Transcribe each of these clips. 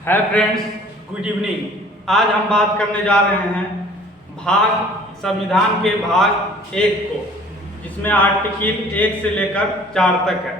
Hi friends, good evening. आज हम बात करने जा रहे हैं संविधान के भाग 1 को, जिसमें आर्टिकल 1 से लेकर 4 तक है।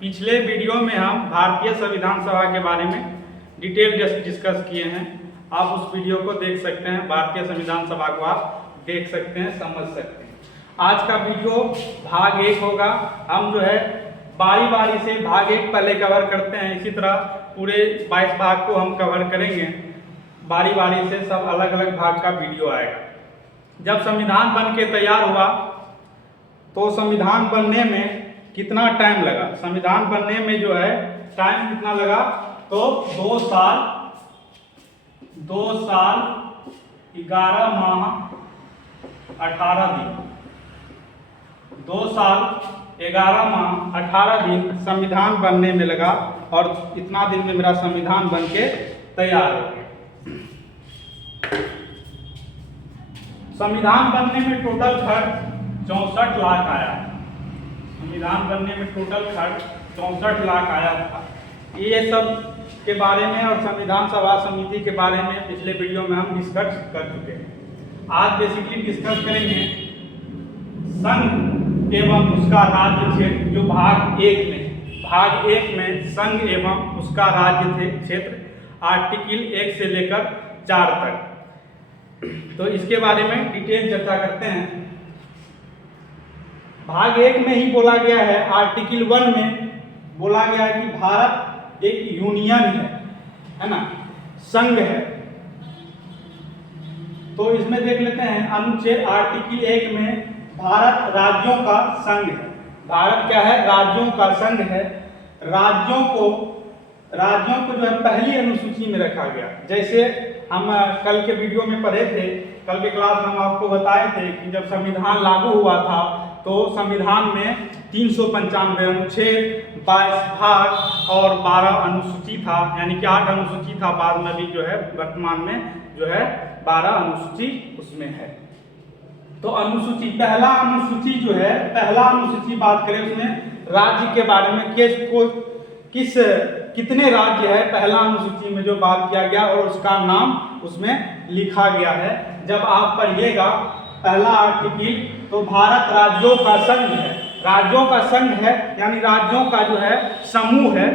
पिछले वीडियो में हम भारतीय संविधान सभा के बारे में डिटेल डिस्कस किए हैं। आप उस वीडियो को देख सकते हैं, भारतीय संविधान सभा को आप देख सकते हैं, समझ सकते हैं। आज का वीडियो भाग 1 होगा। हम जो है बारी बारी से भाग 1 पहले कवर करते हैं, इसी तरह पूरे 22 भाग को हम कवर करेंगे। बारी बारी से सब अलग अलग भाग का वीडियो आएगा। जब संविधान बन के तैयार हुआ तो संविधान बनने में कितना टाइम लगा? संविधान बनने में जो है टाइम कितना लगा? तो 2 साल 11 माह 18 दिन 2 साल 11 माह 18 दिन संविधान बनने में लगा, और इतना दिन में मेरा संविधान बन के तैयार हो गया। संविधान बनने में टोटल खर्च 64 लाख आया। संविधान बनने में टोटल खर्च 64 लाख आया था। ये सब के बारे में और संविधान सभा समिति के बारे में पिछले वीडियो में हम डिस्कस कर चुके हैं। आज बेसिकली डिस्कस करेंगे संघ एवं उसका राज्य क्षेत्र, जो भाग 1 में संघ एवं उसका राज्य क्षेत्र आर्टिकल 1 से लेकर 4 तक। तो इसके बारे में डिटेल चर्चा करते हैं। भाग 1 में ही बोला गया है, आर्टिकल 1 में बोला गया है कि भारत एक यूनियन है ना, संघ है। तो इसमें देख लेते हैं अनुच्छेद आर्टिकल 1 में भारत राज्यों का संघ है। भारत क्या है? राज्यों का संघ है। राज्यों को जो है पहली अनुसूची में रखा गया। जैसे हम कल के वीडियो में पढ़े थे, कल के क्लास में हम आपको बताए थे कि जब संविधान लागू हुआ था तो संविधान में 395 अनुच्छेद, 22 भाग और 12 अनुसूची था, यानी कि 8 अनुसूची था। बाद में भी जो है वर्तमान में जो है 12 अनुसूची उसमें है। तो अनुसूची, पहला अनुसूची बात करें उसमें राज्य के बारे में, कितने राज्य है, पहला अनुसूची में जो बात किया गया और उसका नाम उसमें लिखा गया है। जब आप पढ़िएगा पहला आर्टिकल, तो भारत राज्यों का संघ है। राज्यों का संघ है यानी राज्यों का जो है समूह है,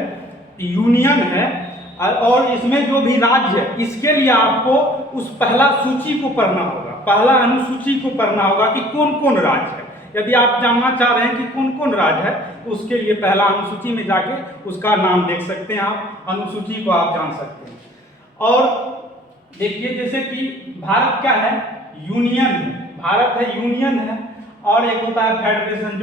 यूनियन है। और इसमें जो भी राज्य है, इसके लिए आपको उस पहला सूची को पढ़ना होगा, पहला अनुसूची को पढ़ना होगा कि कौन कौन राज्य है। यदि आप जानना चाह रहे हैं कि कौन कौन राज्य है, तो उसके लिए पहला अनुसूची में जाके उसका नाम देख सकते हैं, आप अनुसूची को आप जान सकते हैं। और देखिए जैसे कि भारत क्या है? यूनियन है। भारत है, यूनियन है। और एक होता है फेडरेशन,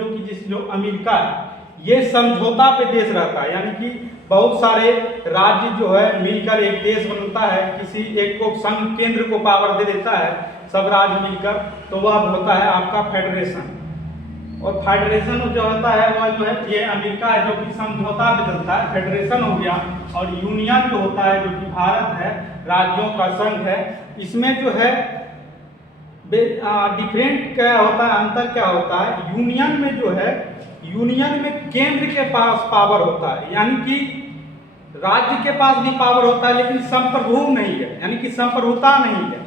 जो अमेरिका है। ये समझौता पे देश रहता है, यानी कि बहुत सारे राज्य जो है मिलकर एक देश बनता है। किसी एक को संघ केंद्र को पावर दे देता है, सब राज्य मिलकर, तो वह होता है आपका फेडरेशन। और फेडरेशन जो होता है वह जो है ये अमेरिका है, जो कि समझौता पे चलता है, फेडरेशन हो गया। और यूनियन जो होता है, जो कि भारत है, राज्यों का संघ है। इसमें जो है डिफरेंट क्या होता है, अंतर क्या होता है? यूनियन में जो है, यूनियन में केंद्र के पास पावर होता है, यानी कि राज्य के पास भी पावर होता है, लेकिन संप्रभु नहीं है, यानी कि संप्रभुता नहीं है।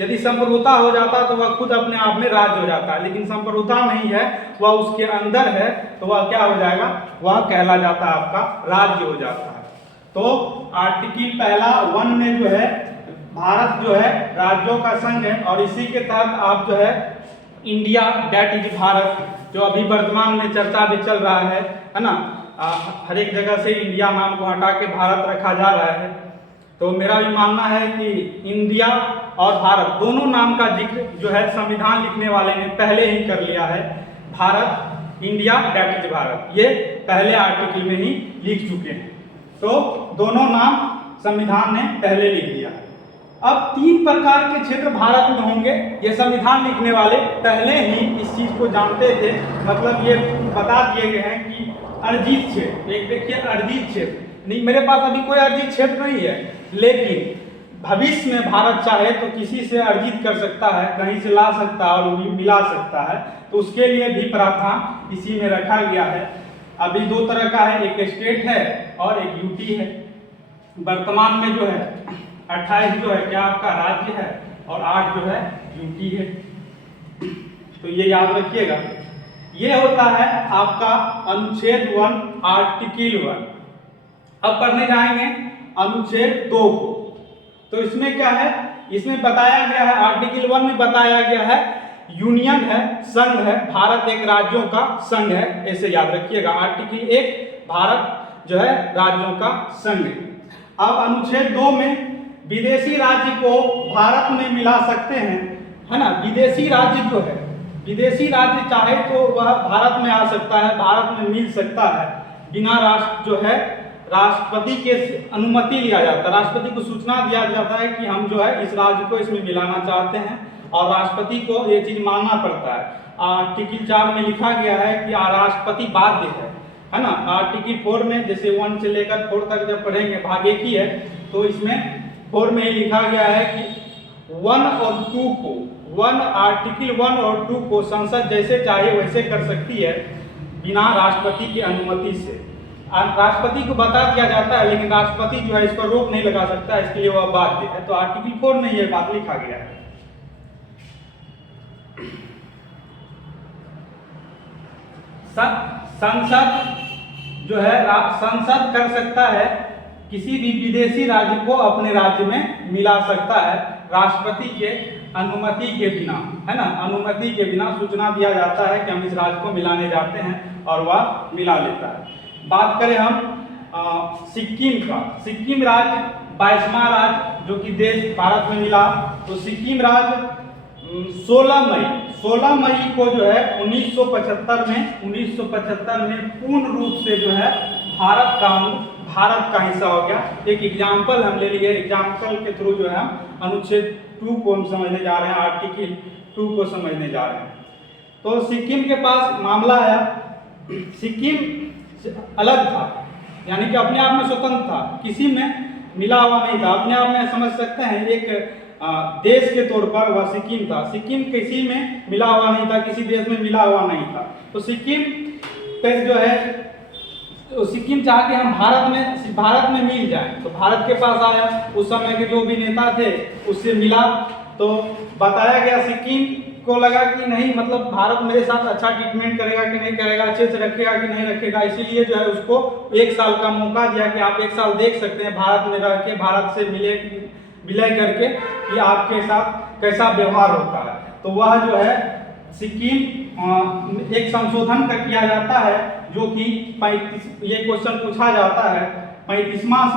यदि संप्रभुता हो जाता तो वह खुद अपने आप में राज्य हो जाता है, लेकिन संप्रभुता नहीं है, वह उसके अंदर है, तो वह क्या हो जाएगा? वह कहला जाता है, आपका राज्य हो जाता है। तो आर्टिकल पहला 1 में जो है भारत जो है राज्यों का संघ है, और इसी के तहत आप जो है इंडिया, दैट इज भारत, जो अभी वर्तमान में चर्चा भी चल रहा है ना, हर एक जगह से इंडिया नाम को हटा के भारत रखा जा रहा है। तो मेरा भी मानना है कि इंडिया और भारत दोनों नाम का जिक्र जो है संविधान लिखने वाले ने पहले ही कर लिया है। Bharat, India, that is Bharat, ये पहले आर्टिकल में ही लिख चुके हैं। तो दोनों नाम संविधान ने पहले लिख दिया है। अब 3 प्रकार के क्षेत्र भारत में होंगे। ये संविधान लिखने वाले पहले ही इस चीज को जानते थे, मतलब ये बता दिए गए हैं कि अर्जित क्षेत्र, एक देखिए अर्जित क्षेत्र नहीं, मेरे पास अभी कोई अर्जित क्षेत्र नहीं है, लेकिन भविष्य में भारत चाहे तो किसी से अर्जित कर सकता है, कहीं से ला सकता है और मिला सकता है। तो उसके लिए भी प्रावधान इसी में रखा गया है। अभी 2 तरह का है, एक स्टेट है और एक यूटी है। वर्तमान में जो है 28 जो है क्या आपका राज्य है और 8 जो है यूटी है। तो ये याद रखिएगा। ये होता है आपका अनुच्छेद 1 आर्टिकल 1। अब पढ़ने जाएंगे अनुच्छेद 2 को। तो इसमें क्या है, इसमें बताया गया है आर्टिकल 1 में बताया गया है यूनियन है, संघ है, भारत एक राज्यों का संघ है, ऐसे याद रखिएगा। आर्टिकल 1 भारत जो है राज्यों का संघ है। अब अनुच्छेद 2 में विदेशी राज्य को भारत में मिला सकते हैं, है ना। विदेशी राज्य जो है, विदेशी राज्य चाहे तो वह भारत में आ सकता है, भारत में मिल सकता है, बिना राष्ट्र जो है राष्ट्रपति के अनुमति लिया जाता है। राष्ट्रपति को सूचना दिया जाता है कि हम जो है इस राज्य को इसमें मिलाना चाहते हैं और राष्ट्रपति को ये चीज मानना पड़ता है। आर्टिकल 4 में लिखा गया है कि राष्ट्रपति बाध्य है ना। आर्टिकल 4 में जैसे 1 से लेकर 4 तक जब पढ़ेंगे भाग 1 ही है, तो इसमें 4 में लिखा गया है कि 1 और 2 को, आर्टिकल 1 और 2 को संसद जैसे चाहे वैसे कर सकती है बिना राष्ट्रपति की अनुमति से। राष्ट्रपति को बता दिया जाता है लेकिन राष्ट्रपति जो है इस पर रोक नहीं लगा सकता, इसके लिए वह बाध्य है। तो आर्टिकल 4 में यह बात लिखा गया है। संसद जो है संसद कर सकता है किसी भी विदेशी राज्य को अपने राज्य में मिला सकता है राष्ट्रपति के अनुमति के बिना, है ना। अनुमति के बिना सूचना दिया जाता है कि हम इस राज्य को मिलाने जाते हैं और वह मिला लेता है। बात करें हम सिक्किम का। सिक्किम राज्य 22वां राज्य जो कि देश भारत में मिला। तो सिक्किम राज्य 16 मई को जो है 1975 में पूर्ण रूप से जो है भारत का हिस्सा हो गया। एक एग्जाम्पल हम ले लिए, एग्जाम्पल के थ्रू जो है हम अनुच्छेद 2 को हम समझने जा रहे हैं, आर्टिकल 2 को समझने जा रहे हैं। तो सिक्किम के पास मामला है, सिक्किम अलग था, यानी कि अपने आप में स्वतंत्र था, किसी में मिला हुआ नहीं था। अपने आप में समझ सकते हैं एक देश के तौर पर वह सिक्किम था। सिक्किम किसी में मिला हुआ नहीं था, किसी देश में मिला हुआ नहीं था। तो सिक्किम पे जो है तो सिक्किम चाह के हम भारत में मिल जाए, तो भारत के पास आया। उस समय के जो भी नेता थे उससे मिला, तो बताया गया सिक्किम को लगा कि नहीं, मतलब भारत मेरे साथ अच्छा ट्रीटमेंट करेगा कि नहीं करेगा, अच्छे से रखेगा कि नहीं रखेगा, इसीलिए जो है उसको 1 साल का मौका दिया कि आप 1 साल देख सकते हैं भारत में रह के, भारत से विलय करके कि आपके साथ कैसा व्यवहार होता है। तो वह जो है सिक्किम एक संशोधन का किया जाता है जो कि 35, ये क्वेश्चन पूछा जाता है, 35वां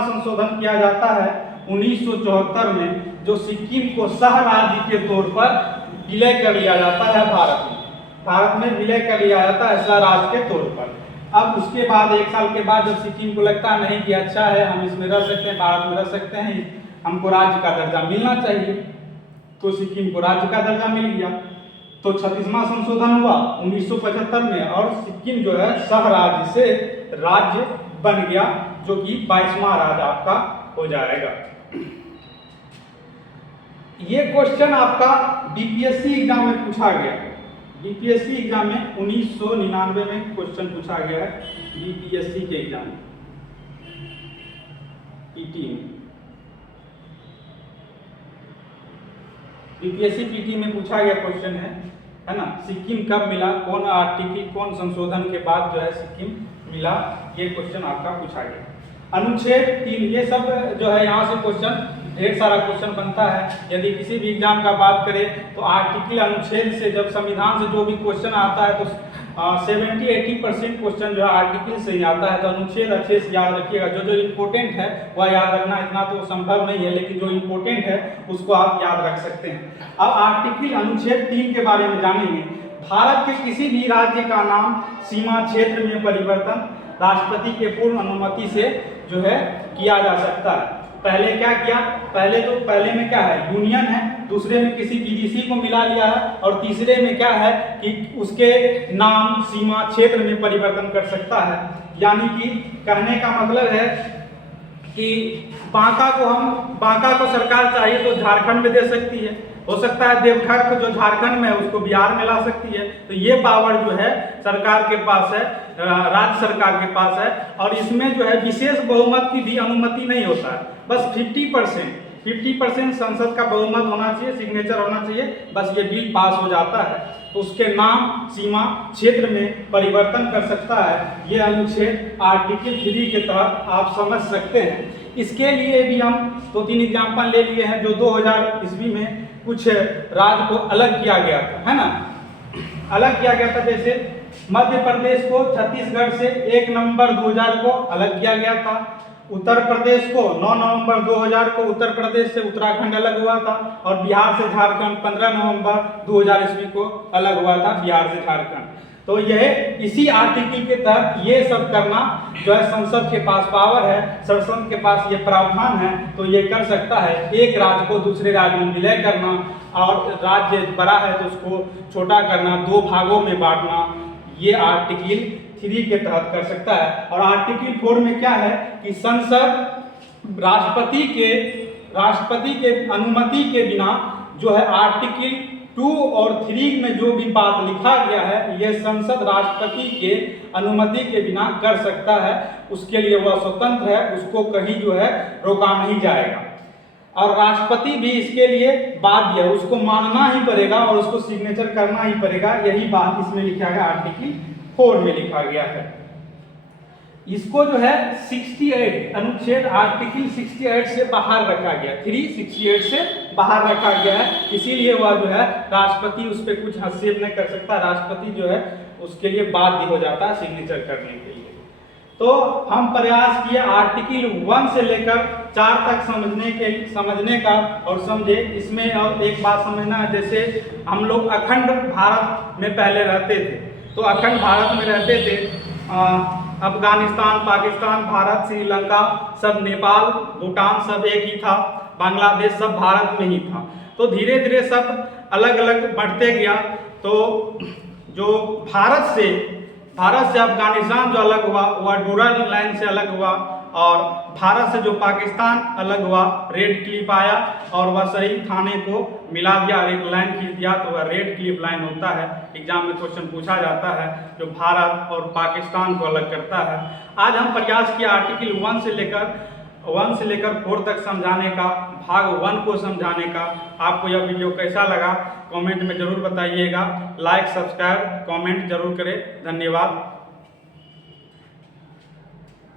संशोधन किया जाता है 1974 में, जो सिक्किम को सह राज्य के तौर पर विलय कर लिया जाता है भारत में विलय कर लिया जाता है सह राज्य के तौर पर। अब उसके बाद 1 साल के बाद जब सिक्किम को लगता नहीं कि अच्छा है, हम इसमें रह सकते हैं, भारत में रह सकते हैं, हमको राज्य का दर्जा मिलना चाहिए, तो सिक्किम को राज्य का दर्जा मिल गया। तो 36वां संशोधन हुआ 1975 में और सिक्किम जो है सह राज्य से राज्य बन गया, जो कि 22वां राज्य आपका हो जाएगा। ये क्वेश्चन आपका बीपीएससी एग्जाम में पूछा गया। बीपीएससी एग्जाम में 1999 में क्वेश्चन पूछा गया है, बीपीएससी के एग्जाम पीटी में, बीपीएससी पीटी में पूछा गया क्वेश्चन है ना। सिक्किम कब मिला, कौन आर्टिकल, कौन संशोधन के बाद जो है सिक्किम मिला, ये क्वेश्चन आपका पूछा गया। अनुच्छेद 3, ये सब जो है यहाँ से क्वेश्चन, ढेर सारा क्वेश्चन बनता है। यदि किसी भी एग्जाम का बात करें तो आर्टिकल, अनुच्छेद से, जब संविधान से जो भी क्वेश्चन आता है तो 70-80% क्वेश्चन जो है आर्टिकल से ही आता है। तो अनुच्छेद अच्छे से याद रखिएगा, जो इम्पोर्टेंट है वह याद रखना इतना तो संभव नहीं है, लेकिन जो इम्पोर्टेंट है उसको आप याद रख सकते हैं। अब आर्टिकल अनुच्छेद 3 के बारे में जानेंगे। भारत के किसी भी राज्य का नाम, सीमा क्षेत्र में परिवर्तन राष्ट्रपति के पूर्ण अनुमति से जो है किया जा सकता है। पहले क्या किया, पहले में क्या है, यूनियन है, दूसरे में किसी विदेशी को मिला लिया है, और तीसरे में क्या है कि उसके नाम, सीमा, क्षेत्र में परिवर्तन कर सकता है। यानी कि कहने का मतलब है कि बांका को सरकार चाहिए तो झारखंड में दे सकती है, हो सकता है देवघर को जो झारखंड में है उसको बिहार में ला सकती है। तो ये पावर जो है सरकार के पास है, राज्य सरकार के पास है। और इसमें जो है विशेष बहुमत की भी अनुमति नहीं होता है, बस 50% संसद का बहुमत होना चाहिए, सिग्नेचर होना चाहिए, बस ये बिल पास हो जाता है। तो उसके नाम सीमा क्षेत्र में परिवर्तन कर सकता है। ये अनुच्छेद आर्टिकल 3 के तहत आप समझ सकते हैं। इसके लिए भी हम 2-3 एग्जाम्पल ले लिए हैं। जो 2000 ईस्वी में कुछ राज्य को अलग किया गया था, है ना, अलग किया गया था। जैसे मध्य प्रदेश को छत्तीसगढ़ से 1 नवंबर 2000 को अलग किया गया था। उत्तर प्रदेश को 9 नवंबर 2000 को उत्तर प्रदेश से उत्तराखंड अलग हुआ था। और बिहार से झारखंड 15 नवंबर 2000 ईस्वी को अलग हुआ था, बिहार से झारखंड। तो यह इसी आर्टिकल के तहत ये सब करना जो है संसद के पास पावर है, संसद के पास ये प्रावधान है, तो ये कर सकता है। एक राज्य को दूसरे राज्य में विलय करना, और राज्य बड़ा है तो उसको छोटा करना, 2 भागों में बांटना, ये आर्टिकल 3 के तहत कर सकता है। और आर्टिकल 4 में क्या है कि संसद राष्ट्रपति के अनुमति के बिना जो है आर्टिकल 2 और 3 में जो भी बात लिखा गया है, यह संसद राष्ट्रपति के अनुमति के बिना कर सकता है। उसके लिए वह स्वतंत्र है, उसको कहीं जो है रोका नहीं जाएगा। और राष्ट्रपति भी इसके लिए बाध्य है, उसको मानना ही पड़ेगा और उसको सिग्नेचर करना ही पड़ेगा। यही बात इसमें लिखा गया, आर्टिकल 4 में लिखा गया है। इसको जो है 68 अनुच्छेद आर्टिकल 68 से बाहर रखा गया, 368 से बाहर रखा गया है। इसीलिए वह जो है राष्ट्रपति उस पर कुछ हस्तक्षेप नहीं कर सकता। राष्ट्रपति जो है उसके लिए बाध्य हो जाता है सिग्नेचर करने के लिए। तो हम प्रयास किए आर्टिकल 1 से लेकर 4 तक समझने का और समझे। इसमें और एक बात समझना है, जैसे हम लोग अखंड भारत में पहले रहते थे, तो अखंड भारत में रहते थे। अफगानिस्तान, पाकिस्तान, भारत, श्रीलंका, सब नेपाल, भूटान सब एक ही था, बांग्लादेश सब भारत में ही था। तो धीरे धीरे सब अलग अलग बढ़ते गया। तो जो भारत से अफगानिस्तान जो अलग हुआ वह डूरल लाइन से अलग हुआ, और भारत से जो पाकिस्तान अलग हुआ रेड क्लिफ आया और वह शहीद थाने को मिला दिया, एक लाइन खींच दिया, तो वह रेड क्लिफ लाइन होता है। एग्जाम में क्वेश्चन पूछा जाता है जो भारत और पाकिस्तान को अलग करता है। आज हम प्रयास किया आर्टिकल 1 से लेकर 4 तक समझाने का, भाग 1 को समझाने का। आपको यह वीडियो कैसा लगा कमेंट में जरूर बताइएगा। लाइक, सब्सक्राइब, कमेंट जरूर करें। धन्यवाद।